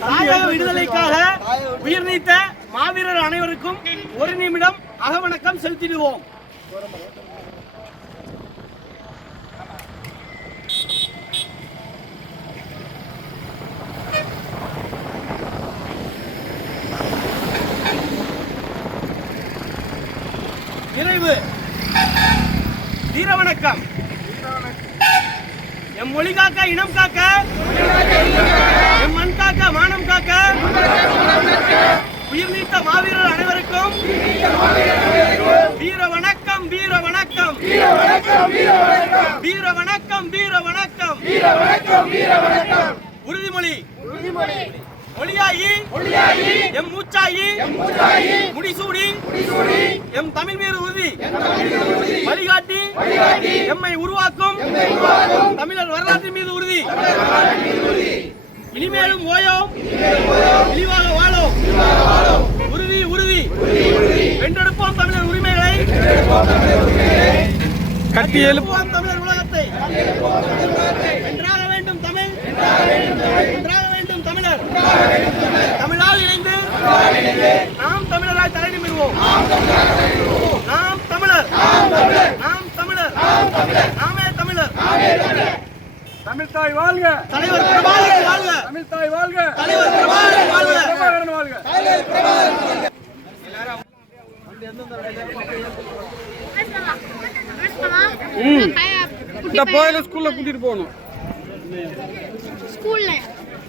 தாயக விடுதலைக்காக உயிர் நீத்த மாவீரர் அனைவருக்கும் ஒரு நிமிடம் அகவணக்கம் செலுத்திடுவோம். நிறைவு வீரவணக்கம். எம் மொழி காக்க, இனம் காக்க, எம் மண் காக்க, மானம் காக்க உயிர் நீத்த மாவீரர் அனைவருக்கும் வீர வணக்கம், வீர வணக்கம், வீர வணக்கம், வீர வணக்கம். உறுதிமொழி ஒளியாயி எம் மூச்சாயி முடிசூடி எம் தமிழ் மீது உறுதி வழிகாட்டி எம்மை உருவாக்கும் தமிழர் வரலாற்றின் மீது உறுதி. இனிமேலும் ஓயோம், இழிவாக வாழோம். உறுதி உறுதி வென்றெடுப்போம் தமிழர் உரிமைகளை, கட்டி எழுப்புவோம் தமிழர் உலகத்தை. வென்றாக வேண்டும் தமிழ், வென்றாக வேண்டும் தமிழர். தமிழால் இணைந்து நாம் தமிழராய் தலை நிமிர்வோம். நாம் தமிழர், நாம் தமிழர், நாமே தமிழர். தமிழ் தாய் வாழ்க, தலைவர் பிரபாகரன் வாழ்க, தமிழ் தாய் வாழ்க, தலைவர் பிரபாகரன் வாழ்க, பிரபாகரன் வாழ்க. இந்த போயில ஸ்கூல்ல கூட்டிட்டு போகணும். ஸ்கூல்ல